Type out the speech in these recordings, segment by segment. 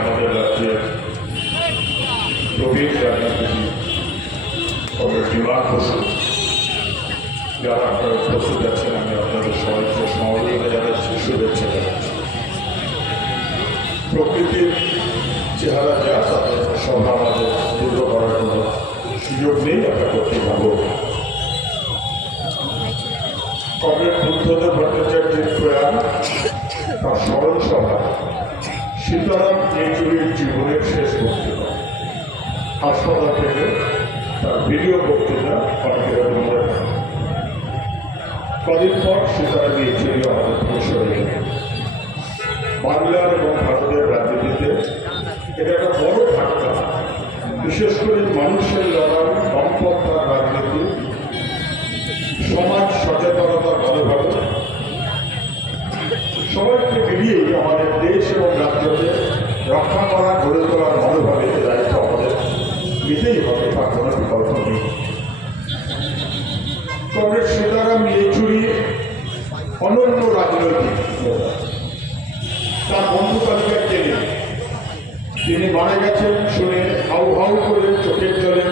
আমাদের রাজ্যের প্রবীণ কমরেড বিমান বসু আপনারা আপনাদের সবাইকে জানাচ্ছি প্রকৃতির চেহারা তাদের সভা আমাদের দূর সুযোগ নেই, আমরা করতে পারব। কমরেড বুদ্ধদেব প্রয়াণ, তার স্মরণ সভা। সীতারাম ইয়েচুরির জীবনের শেষ বক্তৃতা। হাসপাতাল থেকে তার ভিডিও বক্তৃতা অনেকের মনে কদিন পর সীতারাম ইয়েচুরি আমাদের থেকে সরে গেলেন বাংলার এবং ভারতের রাজনীতিতে এটা একটা বড় ধাক্কা। বিশেষ করে মানুষের লড়াই বামপন্থার রাজনীতি, সমাজ সচেতনতার মনোভাবে সবাইকে মিলিয়েই আমাদের দেশ এবং রক্ষা করা, গড়ে তোলার মনোভাবে দায়িত্ব আমাদের, নিতেই হবে, তার কোনো বিকল্প নেই। কংগ্রেস সীতারাম ইয়েচুরি অনন্য রাজনৈতিক তার বন্ধু তালিকার টেনে তিনি মারা গেছেন শুনে হাউ হাউ করে চোখের জলে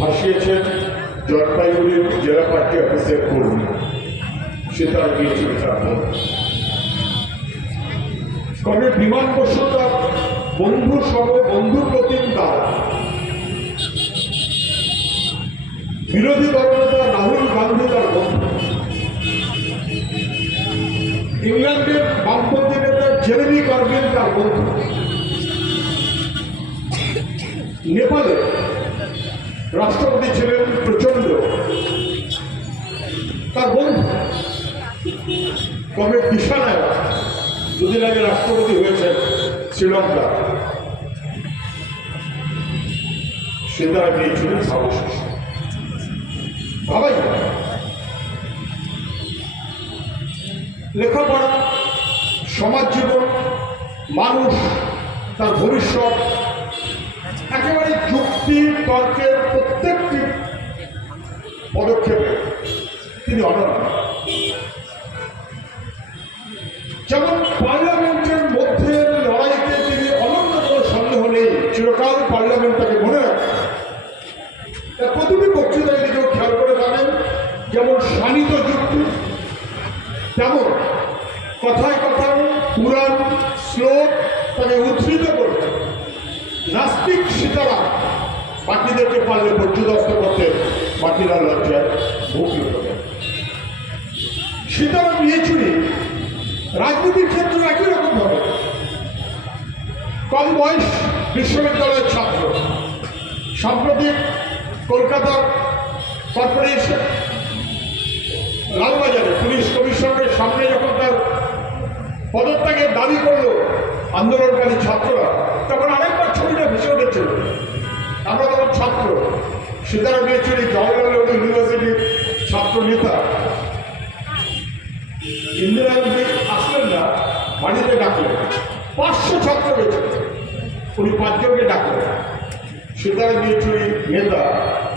ভাসিয়েছেন জলপাইগুড়ির জেলা পার্টি অফিসের কর্মী। সে তার গিয়েছিল তার বোন। তবে বিমান বসু তার বন্ধুর সঙ্গে বন্ধুর প্রতি তার বিরোধী দলনেতা রাহুল গান্ধী তার বন্ধু। ইংল্যান্ডের বামপন্থী নেতা জেরেমি কার্গিল তার বন্ধু। নেপালে রাষ্ট্রপতি ছিলেন প্রচণ্ড তার বন্ধু। কবে দিশানায় দুদিন আগে রাষ্ট্রপতি হয়েছে শ্রীলঙ্কা। সে তারা গিয়েছিলেন সাহস ভাবাই লেখাপড়া, সমাজ জীবন, মানুষ, তার ভবিষ্যৎ, একেবারে যুক্তি, তর্কের প্রত্যেকটি পদক্ষেপে তিনি অনন্য। যেমন চিরকাল পার্লামেন্ট তাকে মনে রাখে। প্রতিটি বক্তৃতায় কেউ খেয়াল করে থাকেন যেমন শানিত যুক্তি, তেমন কথায় কথায় পুরাণ শ্লোক তাকে উদ্ধৃত করতেন নাস্তিক সীতারা বাকিদেরকে পারলে পর্যদস্ত করতে বাকিরা লজ্জায় মুখ লুকোতেন সীতারাম ইয়েচুরি রাজনীতির ক্ষেত্রে একই রকম হবে কম বয়স বিশ্ববিদ্যালয়ের ছাত্র। সাম্প্রতিক কলকাতার কর্পোরেশন লালবাজারে পুলিশ কমিশনারের সামনে যখন তার পদত্যাগের দাবি করল আন্দোলনকারী ছাত্ররা, তখন আরেকবার ছবিটা ভেসে উঠেছিল আমরা তখন ছাত্র সীতারাম ইয়েচুরি জওয়াহরলাল নেহরু ইউনিভার্সিটির ছাত্র নেতা। ইন্দিরা গান্ধী আসলেন না বাড়িতে ডাকলেন। পাঁচশো ছাত্র গেছে। উনি পাঁচজনকে ডাকলেন সীতারাম ইয়েচুরি নেতা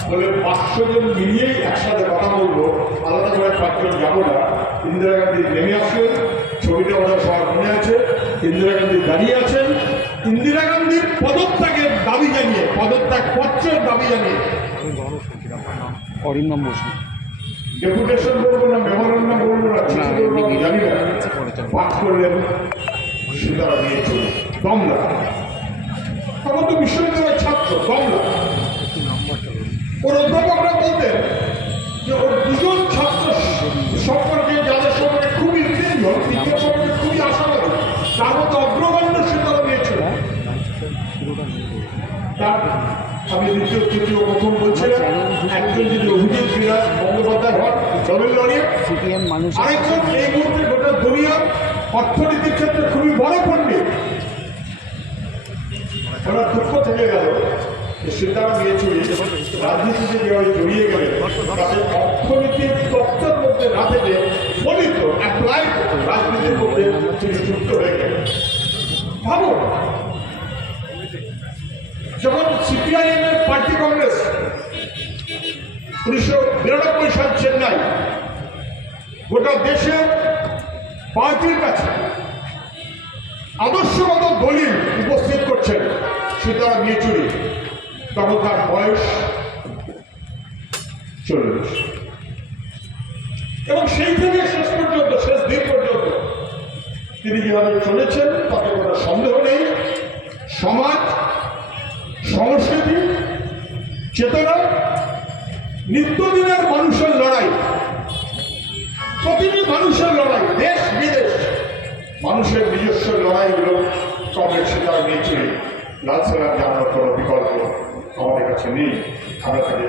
বলে পাঁচশো জন মিলিয়েই একসাথে কথা বলব আলাদা করে পাঁচজন যাব না। ইন্দিরা গান্ধী নেমে আসলেন ছবিটা ওরা সবার মনে আছে। ইন্দিরা গান্ধী দাঁড়িয়ে আছেন। ইন্দিরা গান্ধীর পদত্যাগের দাবি জানিয়ে পদত্যাগ পত্রের দাবি জানিয়ে। অরিন্দম বসু। ডেপুটেশন করব না মেমোরান্ডাম বলব না জানি না। পাঠ করলেন সীতারাম ইয়েচুরি কমলা তো বিশ্ববিদ্যালয়ের ছাত্র কমলা ওর অধ্যাপকরা বলতেন যে ওর দুজন ছাত্র সম্পর্কে যাদের সম্পর্কে খুবই প্রিয় তৃতীয় সম্পর্কে খুবই আশাবাদী তার মধ্যে অগ্রগণ্য নিয়েছিল। তার আমি দ্বিতীয় তৃতীয় প্রথম বলছিলাম একজন যদি অভিজিৎ বিরাজ বন্দ্যোপাধ্যায় হন জমিল আরেকজন এই মুহূর্তে গোটা দুনিয়া অর্থনীতির ক্ষেত্রে খুবই বড় পণ্ডিত। ওনার দুঃখ থেকে গেল। সীতারাম ইয়েচুরি রাজনীতিতে যেভাবে জড়িয়ে গেলেন তাদের অর্থনীতির তত্ত্বের মধ্যে না থেকে ফলিত অ্যাপ্লাই রাজনীতির মধ্যে তিনি যুক্ত হয়ে গেলেন। ভাবুন, যখন সিপিআইএম এর পার্টি কংগ্রেস উনিশশো বিরানব্বই সাল চেন্নাই গোটা দেশের পার্টির কাছে আদর্শগত দলিল উপস্থিত করছেন সীতারাম ইয়েচুরি তখন তার বয়স চল্লিশ। এবং সেই থেকে শেষ পর্যন্ত, শেষ দিন পর্যন্ত তিনি যেভাবে চলেছেন, তাতে কোনো সন্দেহ নেই। সমাজ, সংস্কৃতি, চেতনা, নিত্যদিনের মানুষের লড়াই কমরেড সীতারাম নিয়েছে লাল সালাম জানানোর কোনো বিকল্প আমাদের কাছে নেই? আমরা তাকে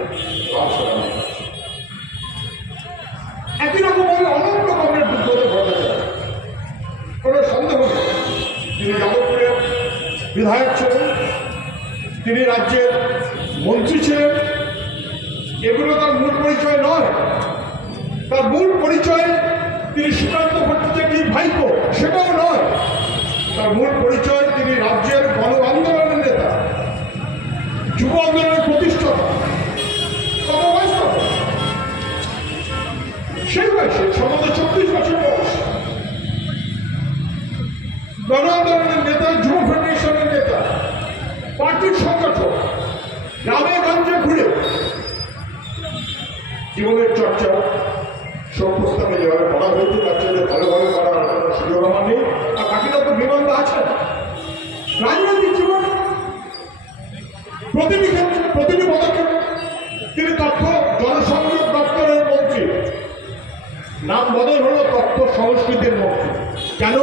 লাল সালাম জানাচ্ছি একই রকমভাবে অনেক রকমের দুর্গত ঘটে যায়। কোনো সন্দেহ নেই। তিনি যাদবপুরের বিধায়ক ছিলেন, তিনি রাজ্যের মন্ত্রী ছিলেন। এগুলো তার মূল পরিচয় নয়। চর্চা সব যেভাবে পড়া হয়েছে জন্য ভালোভাবে কোনো সুযোগ আমার আর বাকিরা তো বিমানটা আছে রাজনৈতিক জীবন, প্রতিটি ক্ষেত্রে, প্রতিটি পদক্ষেপে তিনি তথ্য, জনসংযোগ দপ্তরের মন্ত্রী। নাম বদল হলো তথ্য সংস্কৃতির মন্ত্রী। কেন?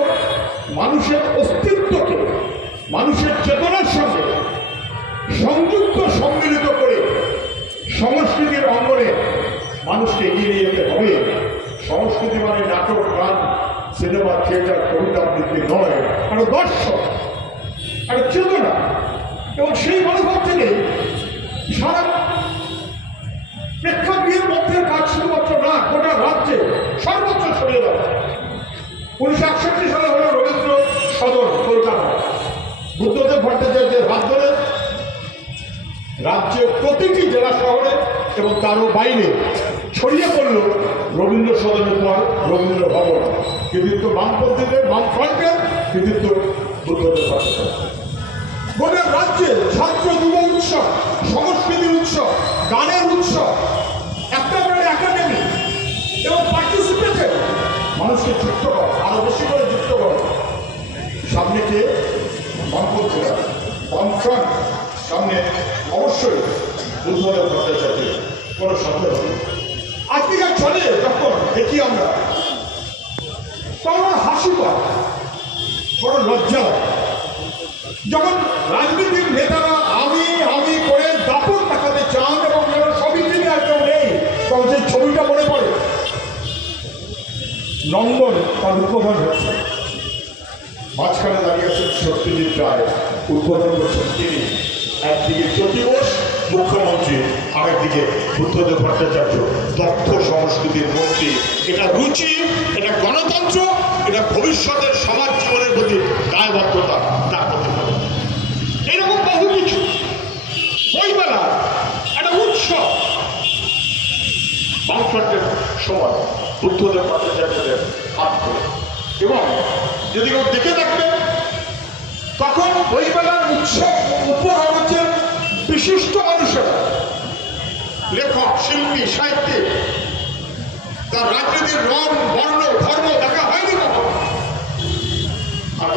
মানুষের অস্তিত্বকে, মানুষের চেতনার সঙ্গে সংযুক্ত সম্মিলিত করে সংস্কৃতির অঙ্গনে মানুষকে এগিয়ে নিয়ে যেতে হবে। সংস্কৃতি মানে নাটক, গান, সিনেমা, থিয়েটার, কবিতা আবৃত্তি নয়, আরও দর্শক একটা চেতনা। এবং সেই মনোভাব থেকে সারা প্রেক্ষাগৃহের মধ্যে কাজ শুধুমাত্র না, গোটা রাজ্যে সর্বোচ্চ ছড়িয়ে দেওয়া উনিশশো একষট্টি সালে হলো রবীন্দ্র সদন কলকাতা। বুদ্ধদেব ভট্টাচার্যের হাত ধরে রাজ্যের প্রতিটি জেলা শহরে এবং তারও বাইরে ছড়িয়ে পড়ল রবীন্দ্র সদনের পর রবীন্দ্র ভবন কৃতিত্ব বামপন্থীদের, বামফ্রন্টের কৃতিত্ব ভট্টাচার্য গোটা রাজ্যে ছাত্র যুব উৎসব সংস্কৃতির উৎসব, গানের উৎসব, একটা করে একাডেমি এবং পার্টিসিপেটেড মানুষকে যুক্ত কর, আরও বেশি করে যুক্ত কর। সামনে কে? বামপন্থীরা। বামফ্রন্ট। সামনে অবশ্যই বুদ্ধদেব ভট্টাচার্য। কোনো সন্দেহ আজকে দেখি আমরা। হাসি বড় লজ্জা যখন নেতারা আমি আমি করে দাপট চান এবং যারা সবই তিনি একদম নেই, তখন সেই ছবিটা মনে পড়ে। নন্দন তার উদ্বোধন হচ্ছে মাঝখানে দাঁড়িয়ে আছেন সত্যজিৎ রায়। উদ্বোধন করছেন তিনি। একদিকে জ্যোতি মুখ্যমন্ত্রী আরেকদিকে বুদ্ধদেব ভট্টাচার্য, তথ্য সংস্কৃতির মন্ত্রী। এটা রুচি, এটা গণতন্ত্র, এটা ভবিষ্যতের সমাজ জীবনের প্রতি দায়বদ্ধতা, তার প্রতিফলন। এরকম বহু কিছু। বইমেলা, একটা উৎসব। বামফ্রন্টের সময় বুদ্ধদেব ভট্টাচার্যের হাত ধরে। এবং যদি কেউ দেখে থাকবেন তখন বইমেলার উৎসব উপহার হচ্ছে বিশিষ্ট মানুষের লেখক শিল্পী সাহিত্যিক তার রাজনীতির রং বর্ণ ধর্ম দেখা হয়নি কখন। আর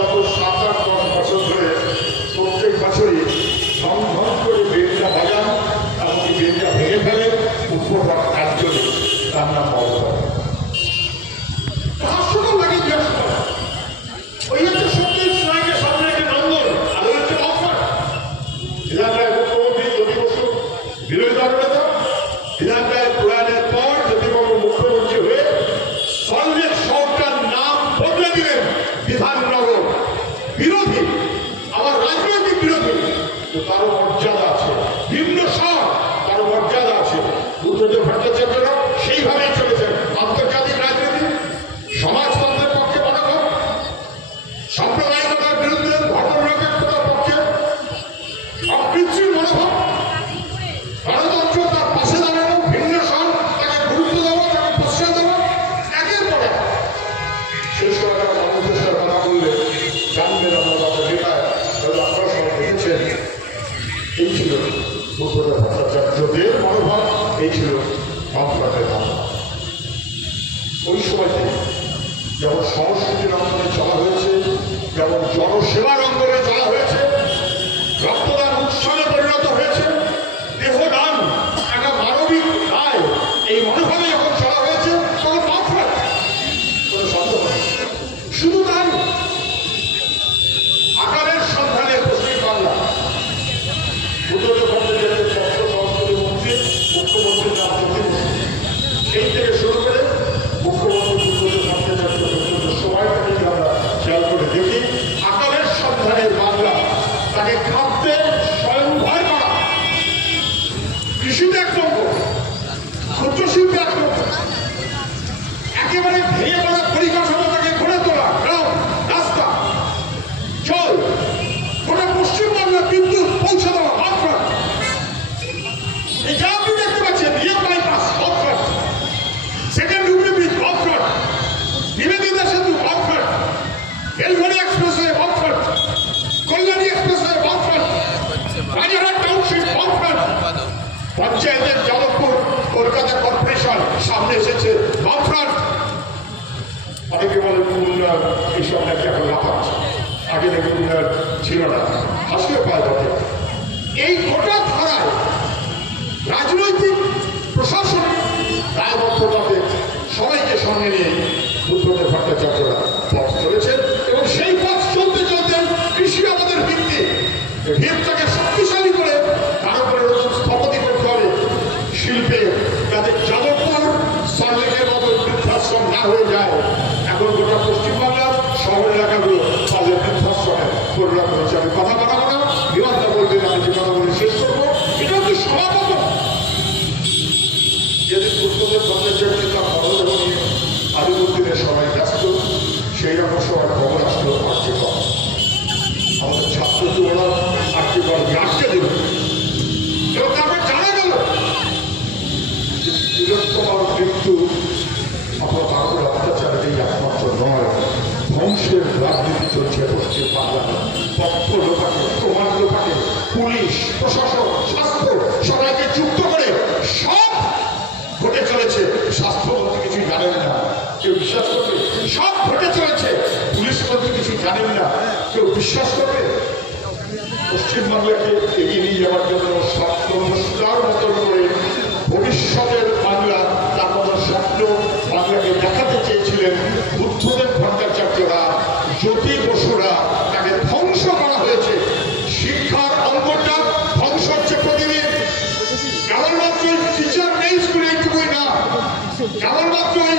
পঞ্চায়েতের যাদবপুর কলকাতা কর্পোরেশন সামনে এসেছে অনেকে বলেন উন্নয়ন এইসব নাকি এখন লাফাচ্ছে। আগে নাকি উন্নয়ন ছিল না হাসিও পায় বটে এই গোটা ধারায় রাজনৈতিক প্রশাসনিক দায়বদ্ধতাতে সবাইকে সঙ্গে নিয়ে বুদ্ধদেব ভট্টাচার্যরা পথ চলেছেন এবং সেই পথ চলতে চলতে কৃষি আমাদের ভিত্তি এই ভিতটাকে শক্তিশালী করে তার উপরে সবাই ব্যস্ত সেই রকম সময় খবর আসলো আর্যকর আমাদের ছাত্র যুবরা আর্যকর আটকে দিল। এবং তারপর জানা গেল মৃত্যু ভারতের অত্যাচারের একমাত্র নয়, ধ্বংসের রাজনীতি চলছে পশ্চিম বাংলায় তথ্য লোকাকে প্রমাণ লোকাকে, পুলিশ, প্রশাসন সব ঘটে চলেছে। পুলিশ মন্ত্রী কিছু জানেন না। কেউ বিশ্বাস করবে? পশ্চিমবাংলাকে এগিয়ে নিয়ে যাওয়ার জন্য মুস্তার মতন করে ভবিষ্যতের বাংলা, তার মতো স্বপ্ন বাংলাকে দেখাতে চেয়েছিলেন বুদ্ধদেব ভট্টাচার্যরা, জ্যোতি বসুরা। তাকে ধ্বংস করা হয়েছে। শিক্ষার অঙ্গটা ধ্বংস হচ্ছে প্রতিদিন। কেবলমাত্র টিচার নেই স্কুলে, এইটুকুই না। কেবলমাত্রই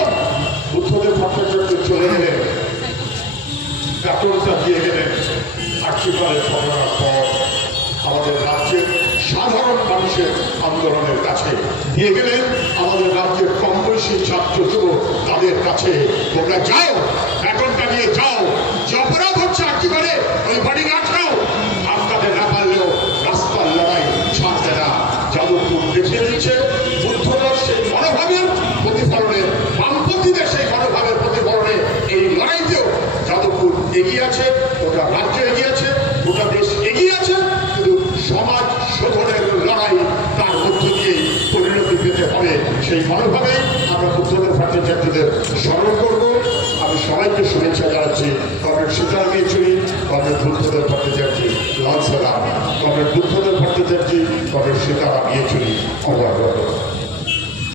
চলে গেলেন ব্যাকরণটা দিয়ে গেলেন আর্চিপালের ঘটনার পর আমাদের রাজ্যের সাধারণ মানুষের আন্দোলনের কাছে দিয়ে গেলেন আমাদের রাজ্যের কম বয়সী ছাত্র যুবক তাদের কাছে তোমরা যাও ব্যাটনটা নিয়ে যাও। যে